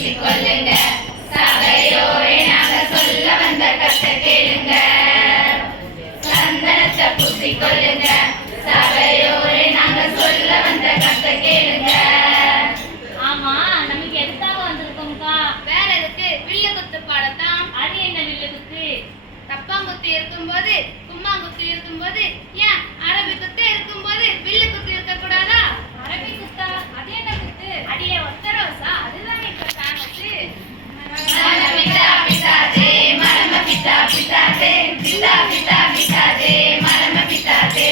பூசிக்கொள்ளுங்க. சபையோரே நாங்க சொல்ல வந்த கருத்தை கேளுங்க. சந்தனத்தை பூசிக்கொள்ளுங்க. சபையோரே நாங்க சொல்ல வந்த கருத்தை கேளுங்க. ஆமா, நமக்கு எதுக்காக வந்திருக்கோம்க்கா? வேற எதுக்கு? வில்லு குத்து பாடத்தான். அது என்ன வில்லு குத்து? தப்பாங்குத்து இருக்கும்போது, கும்மாங்குத்து இருக்கும்போது, ஏன் அரபி குத்து இருக்கும்போது வில்லு குத்து இருக்க கூடாதா? அரபி குத்தா? அது என்ன குத்து? அடியே ஒத்தரோசா, அதுதான் இப்ப ஃபேமஸ். மலம பித்தா பித்தாதே, மலம பித்தா பித்தாதே, பித்தா பித்தா பித்தாதே, மலம பித்தாதே,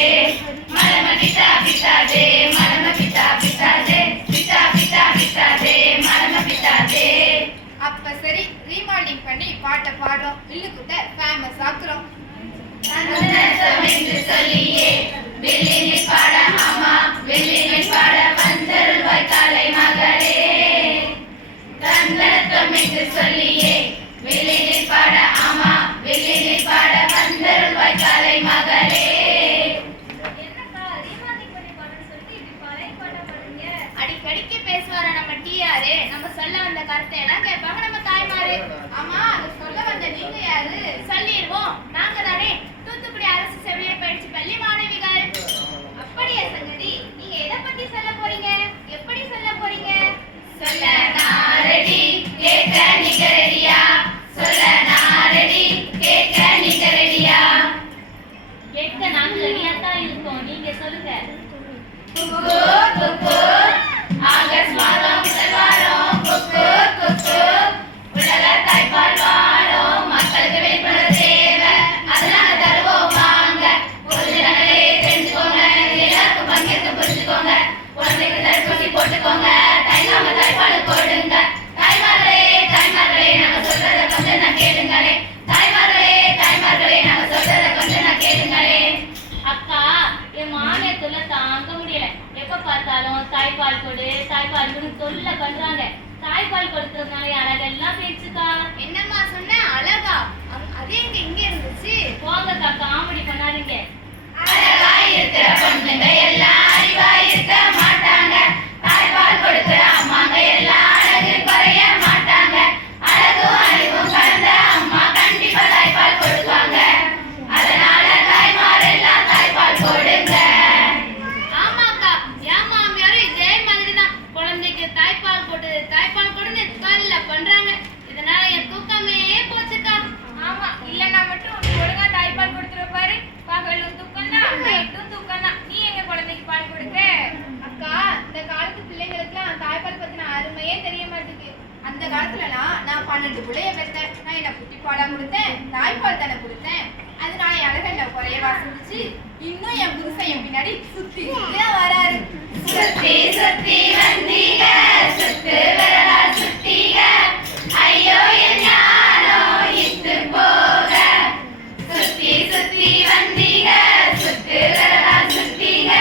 மலம பித்தா பித்தாதே, மலம பித்தா பித்தாதே, பித்தா பித்தா பித்தாதே, மலம பித்தாதே. அப்ப சரி, ரீமாடலிங் பண்ணி பாட்டை பாடுறோம், வில்லு குத்த ஃபேமஸ் ஆக்குறோம். சந்தனம் என்று சொல்லியே வெள்ளினி பாட, ஆமா வெள்ளினி பாட வந்தருள்வாய் காலை மகளே. சந்தனம் என்று சொல்லியே வெள்ளினி பாட, ஆமா வெள்ளினி பாட வந்தருள்வாய் காலை மகளே. என்னக்கா ரீமாடலிங் பண்ணி பாடுன்னு சொல்லிட்டு இப்படி பழைய பாட்டா பாடுறீங்க? அடிக்கடிக்கு பேசுவார நம்ம டிஆர், நம்ம சொல்ல வந்த கருத்தை எல்லாம் கேட்பாங்க நம்ம தாய்மாரு. ஆமா, அதை சொல்ல வந்த நீங்க யாரு? சொல்லிடுவோம், நாங்க தானே தூத்துக்குடி அரசு செவிலியர் பயிற்சி பள்ளி மாணவிகள். அப்படியே சங்கதி, நீங்க எதை பத்தி சொல்ல போறீங்க? எப்படி சொல்ல போறீங்க? சொல்ல நான் ரெடி, கேட்க நீங்க ரெடியா? சொல்ல நான் ரெடி, கேட்க நீங்க ரெடியா? கேட்க நாங்க ரெடியா தான் இருக்கோம், நீங்க சொல்லுங்க. குக்கு குக்கு, ஆகஸ்ட் மாதம் முதல் வாரம் குக்கு குக்கு, உலக தாய்ப்பால் வாரம் மக்களுக்கு விழிப்புணர்வு தேவை, அதனால தருவோம் வாங்க. பொதுஜனங்களே தெரிஞ்சுக்கோங்க, எல்லாருக்கும் பங்கேற்க புரிஞ்சுக்கோங்க. குழந்தைக்கு தடுப்பூசி போட்டுக்கோங்க, தாய்மாம தாய்ப்பால் கொடுங்க. தாய்மார்களே தாய்மார்களே, நாங்க சொல்றத கொஞ்சம் நான் கேளுங்களே. தாய்மார்களே தாய்மார்களே, நாங்க சொல்றத கொஞ்சம் நான் கேளுங்களே. அக்கா, என் மானியத்துல தாங்க முடியல. எப்ப பார்த்தாலும் தாய்ப்பால் கொடு தாய்ப்பால் கொடு தொல்லை பண்றாங்க. தாய்ப்பால் கொடுக்கறதுனால அழகெல்லாம் பேச்சுக்கா. என்னம்மா சொன்ன? அழகா? அது எங்க இங்க இருந்துச்சு? போங்கக்கா, காமெடி பண்ணாதீங்க. அழகா இருக்கிற பொண்ணுங்க எல்லாம் அறிவா இருக்க மாட்டாங்க. தாய்ப்பால் கொடுக்கிற அம்மாங்க எல்லாம் அழகு குறைய மாட்டாங்க. அழகும் அறிவும் கலந்த அம்மா கண்டிப்பா தாய்ப்பால் கொடுப்பாங்க. அதனால தாய்மார் எல்லாம் தாய்ப்பால் கொடுங்க. ஆமாக்கா, என் மாமியாரும் இதே மாதிரி தான் குழந்தைக்கு தாய்ப்பால் கொடு தாய்ப்பால் கொடுன்னு தொல்லை பண்றாங்க. இதனால என் தூக்கமே போச்சுக்கா. ஆமா, இல்லன்னா மட்டும் உனக்கு ஒழுங்கா தாய்ப்பால் கொடுத்துற பாரு. பகலும் தூக்கம் தான், நைட்டும் தூக்கம் தான். நீ எங்க குழந்தைக்கு பால் கொடுக்க? அக்கா, இந்த காலத்து பிள்ளைங்களுக்குலாம் தாய்ப்பால் பத்தின அருமையே தெரிய மாட்டேங்குது. அந்த காலத்துலலாம் நான் 12 பிள்ளைய பெற்றேன். நான் என்ன குட்டி பாலா கொடுத்தேன், தாய்ப்பால் தானே கொடுத்தேன். அதனால என் அழகல்ல குறையவா செஞ்சுச்சு. இன்னும் என் புருஷன் என் பின்னாடி சுத்தி வராரு. சுத்தி சுத்தி வந்தீங்க, சுத்து விரலால் சுத்தீங்க, ஐயோ என் ஞானம் இத்து போக. சுத்தி சுத்தி வந்தீங்க, சுத்து விரலால் சுத்தீங்க,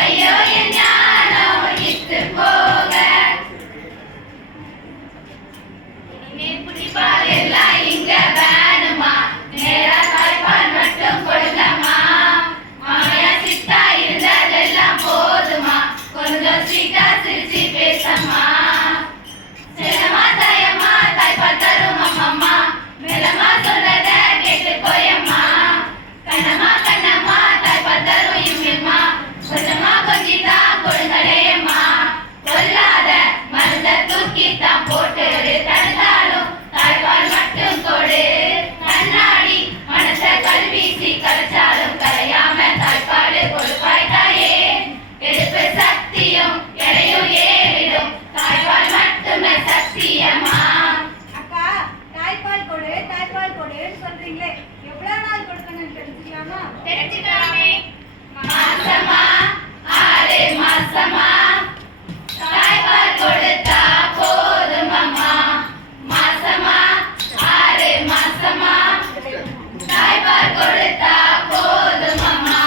ஐயோ என் ஞானம் இத்து போக. பால் எல்லாம் இங்க வேணுமா? நேரா தாய்ப்பால் மட்டும் கொடுங்கம்மா. மாமையா சித்தா இருந்ததெல்லாம் போதுமா? கொஞ்சம் சீட்டா சிரிச்சு பேசம்மா. செல்லமா தாயம்மா தாய்ப்பால் தரும் அம்மம்மா, மெல்லமா சொல்றத கேட்டு போயம்மா. கண்ணம்மா கண்ணம்மா தாய்ப்பால் தரும் இம்மிம்மா, கொஞ்சமா கொஞ்சிதான் கொடுங்களேம்மா. கொல்லாத மருந்த தூக்கித்தான் போட்டு தடுத்தாலும் தாய்ப்பால் மட்டும் கொடு. கண்ணாடி மனச கல்வீசி கலைச்சாலும் கலையாம தாய்ப்பால் கொடுப்பாய் தாயே. எடுப்பு சக்தியும் எடையும் ஏறிடும், தாய்ப்பால் மட்டுமே சத்தியமா. அக்கா, தாய்ப்பால் கொடுன்னு சொல்றீங்களே, எவ்வளவு நாள் கொடுக்கணும்னு தெரிஞ்சுக்கலாமா? தெரிஞ்சுக்கலாமே. மாசமா 6 மாசமா தாய்ப்பால் கொடுத்தா போதும் அம்மா. மாசமா 6 மாசமா தாய்ப்பால் கொடுத்தா போதும் அம்மா.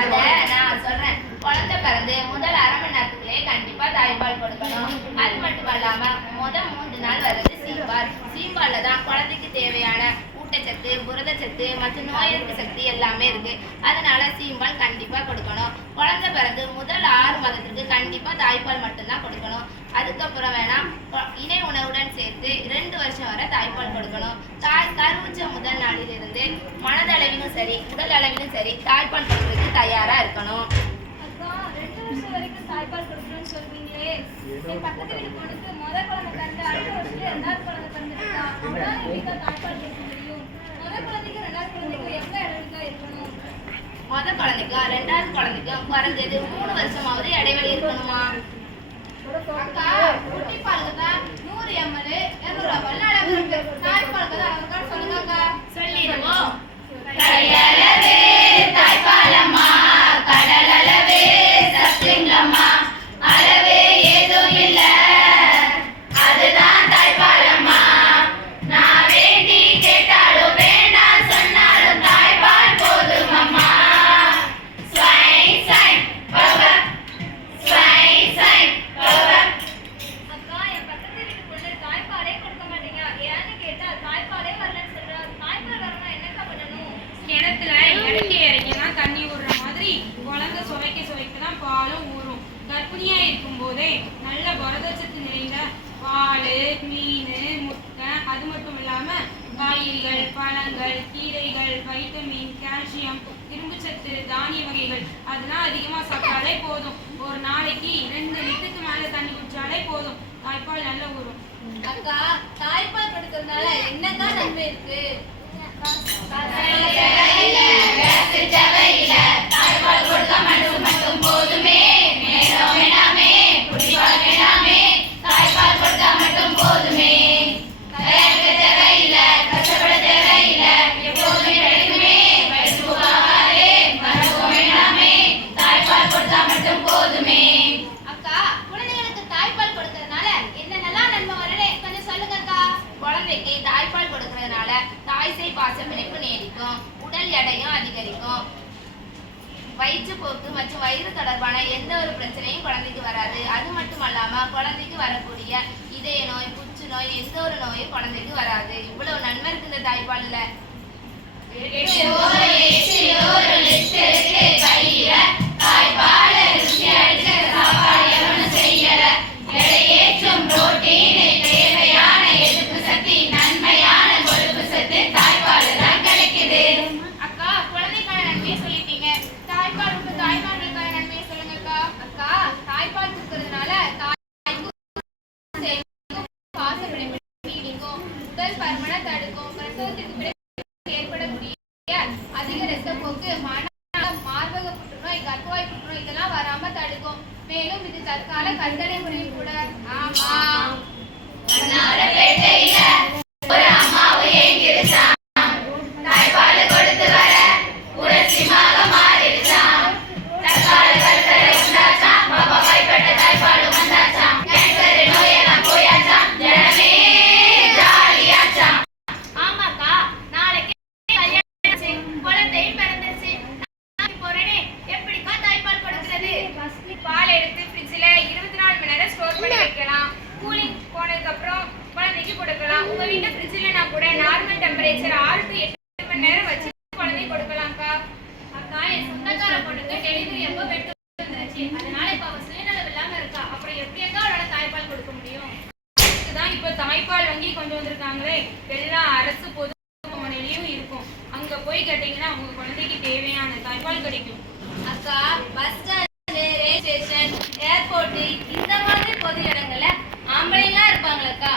அத நான் சொல்றேன், குழந்தை பிறந்து முதல் அரை மணி நேரத்துக்குள்ளே கண்டிப்பா தாய்ப்பால் கொடுக்கணும். அது மட்டும் இல்லாம முதல் 3 நாள் வர்றது சீம்பால். சீம்பால்ல தான் குழந்தைக்கு தேவையான ஊட்டச்சத்து, புரதச்சத்து மற்றும் நோய் எதிர்ப்பு சக்தி எல்லாமே இருக்கு. அதனால சீம்பால் கண்டிப்பா கொடுக்கணும். குழந்தை பிறகு முதல் 6 மாதத்திற்கு கண்டிப்பா தாய்ப்பால் மட்டும்தான் கொடுக்கணும். அதுக்கப்புறம் வேணா இணை உணவுடன் 2 வருஷம் வரை தாய்ப்பால் கொடுக்கணும். தாய் கருவுற்ற முதல் நாளிலிருந்து மனதளவிலும் சரி உடல் அளவிலும் சரி தாய்ப்பால் கொடுக்கறதுக்கு தயாரா இருக்கணும். அக்கா 2 வருஷம் வரைக்கும் தாய்ப்பால் கொடுக்கணும்னு சொல்றீங்களே, என் பக்கத்து வீட்டு பொண்ணுக்கு முதல் குழந்தை பிறந்து அடுத்த வருஷத்துல 2வது குழந்தை பிறந்துருக்கா. அவளால எப்படிக்கா தாய்ப்பால் கொடுக்க முடியும்? முதல் குழந்தைக்கும் 2வது குழந்தைக்கும் எவ்வளவு இடைவெளிக்கா இருக்கணும்? முதல் குழந்தைக்கும் 2வது குழந்தைக்கும் குறைஞ்சது 3 வருஷமாவது இடைவெளி இருக்கணுமா? அக்கா குட்டி பாலுக்கு தான் 100 ml 200 ml அளவு இருக்கு. தாய்ப்பாலுக்கு தான் அளவு இருக்கா சொல்லுங்க அக்கா. சொல்லிடுவோம். கையளவே தாய்ப்பாலம்மா, கடலளவே சத்துங்கம்மா, அளவே ஏதும் இல்ல அதுதான் தாய்ப்பாலம்மா. நான் வேண்டி கேட்டாலும் வேண்டாம் சொன்னாலும் தாய்ப்பால் போதும் அம்மா. ஸ்வை ஸ்வை பவப் ஸ்வை ஸ்வை பவப். அக்கா என் பக்கத்து வீட்டு பொண்ணு தாய்ப்பாலே கொடுக்க மாட்டேங்க. ஏன்னு கேட்டா தாய்ப்பாலே வரலன்னு சொல்றா. தாய்ப்பால் வரணும் என்னக்கா பண்ணணும்? கிணத்துல இறக்கினா தண்ணி ஊறுற மாதிரி குழந்தை சுவைக்க தான் பாலும் ஊறும். கர்ப்பிணியா இருக்கும் போதே நல்ல புரதச்சத்து நிறைந்த பால், மீன், முட்டை, அது மட்டும் இல்லாம காய்கறிகள், பழங்கள், கீரைகள், வைட்டமின், கால்சியம், இரும்புச்சத்து, தானிய வகைகள் அதெல்லாம் அதிகமா சாப்பிட்டாலே போதும். ஒரு நாளைக்கு 2 லிட்டருக்கு மேல தண்ணி குடிச்சாலே போதும், தாய்ப்பால் நல்லா ஊறும். அக்கா தாய்ப்பால் கொடுக்கறதுனால என்னக்கா நன்மை இருக்கு? தாய்ப்பால் கொடுத்தா மட்டும் போதுமே, நேரம் வேணாமே, குடிப்பால் வேணாமே, தாய்ப்பால் கொடுத்தா மட்டும் போதுமே. தயாரிக்க தேவையில்ல, கஷ்டப்பட தேவையில்ல, எப்போதுமே கிடைக்குமே, வயிற்று போகாதே, மருத்துவம் வேணாமே, தாய்ப்பால் கொடுத்தா மட்டும் போதுமே. அக்கா குழந்தைகளுக்கு தாய்ப்பால் கொடுக்கறதுனால என்னென்னலாம் நன்மை வருது கொஞ்சம் சொல்லுங்க அக்கா. குழந்தைக்கு தாய்ப்பால் கொடுக்கறதுனால தாய்சேய் பாச பிணைப்பு நீடிக்கும், உடல் எடையும் அதிகரிக்கும், வயிற்றுப்போக்கு மற்றும் வயிறு தொடர்பான எந்த ஒரு பிரச்சனையும் குழந்தைக்கு வராது. அது மட்டும் அல்லாம குழந்தைக்கு வரக்கூடிய இதய நோய், புற்றுநோய், எந்த ஒரு நோயும் குழந்தைக்கு வராது. இவ்வளவு நன்மை இருக்கு இந்த தாய்ப்பால்ல. தாய்ப்பால் ருசி அடிச்ச சாப்பாடு எவனும் செய்யல. எடையேற்றும் புரோட்டீன், தேவையான எதிர்ப்பு சக்தி, நன்மையான கொழுப்பு சத்து தாய்ப்பால் தான் கிடைக்குது. அக்கா குழந்தைக்கான நன்மையை சொல்லிட்டீங்க. தாய்ப்பாலுக்கு தாய்மார்களுக்கான நன்மையை சொல்லுங்க அக்கா. அக்கா தாய்ப்பால் கொடுக்கறதுனால தாய்க்கும் பாச பிணைப்பு நீடிக்கும், உடல் பருமனை தடுக்கும், பிரசவத்திற்கு பிறகு ஏற்படக்கூடிய அதிக ரத்தப்போக்கு, மார்பக புற்றுநோய், கர்ப்பவாய் புற்றுநோய் இதெல்லாம் வராம தடுக்கும். மேலும் இது தற்கால கருத்தடை முறையும் கூட. ஆமா, பேட்டையில ஒரு அம்மாவும் ஏங்கிருச்சான். தாய்ப்பால் கொடுத்து வர உணர்ச்சிமாக மாறிடுச்சான். தற்கால கருத்தடை உண்டாச்சான், பாப்பா கைப்பட்ட தாய்ப்பாலும் வந்தாச்சான். கேன்சர் நோயெல்லாம் போயாச்சான், ஜனமே ஜாலியாச்சான். ஆமாக்கா, நாளைக்கு கல்யாணம், குழந்தையும் பிறந்துருச்சு. போறேனே, எப்படிக்கா தாய்ப்பால் கொடுக்கிறது? பால் எடுத்து ஃப்ரிட்ஜ்ல 24 மணி நேரம் ஸ்டோர் பண்ணி வைக்கலாம். கூலிங் போனதுக்கு அப்புறம் குழந்தைக்கு கொடுக்கலாம். உங்க வீட்டு ஃப்ரிட்ஜ்லனா கூட நார்மல் டெம்பரேச்சர் 6 to 8 மணி நேரம் வச்சு குழந்தைக்கு கொடுக்கலாம்க்கா. அக்கா, என் சொந்தக்கார பொண்ணுக்கு டெலிவரி அப்போ வெட்டு வந்துருச்சு. அதனால இப்ப அவ சுயநலம் இல்லாம இருக்கா. அப்புறம் எப்படியாக்கா அவளால தாய்ப்பால் கொடுக்க முடியும்? இதுதான் இப்ப தாய்ப்பால் வங்கி கொண்டு வந்திருக்காங்களே, எல்லா அரசு பொது மருத்துவமனையிலயும் இருக்கும். அங்க போய் கேட்டீங்கன்னா உங்க குழந்தைக்கு தேவையான தாய்ப்பால் கிடைக்கும். அக்கா, bus stand, railway station, airport இந்த மாதிரி பொது இடங்கள்ல ஆம்பளைங்களா இருப்பாங்களக்கா.